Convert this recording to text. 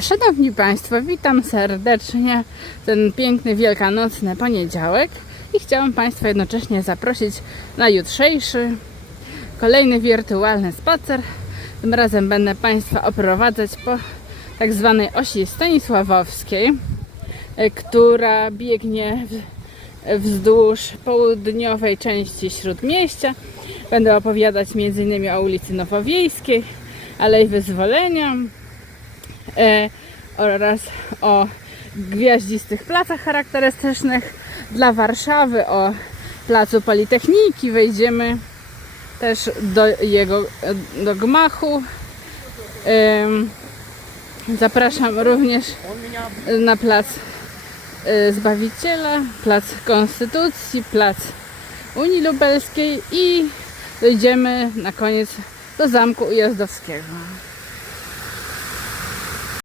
Szanowni Państwo, witam serdecznie ten piękny wielkanocny poniedziałek i chciałam Państwa jednocześnie zaprosić na jutrzejszy kolejny wirtualny spacer. Tym razem będę Państwa oprowadzać po tak zwanej osi Stanisławowskiej, e, która biegnie wzdłuż południowej części Śródmieścia. Będę opowiadać m.in. o ulicy Nowowiejskiej, Alei Wyzwolenia, oraz o gwiaździstych placach charakterystycznych dla Warszawy, o placu Politechniki. Wejdziemy też do jego e, do gmachu. Zapraszam również na plac e, Zbawiciela, plac Konstytucji, plac Unii Lubelskiej i dojdziemy na koniec do Zamku Ujazdowskiego.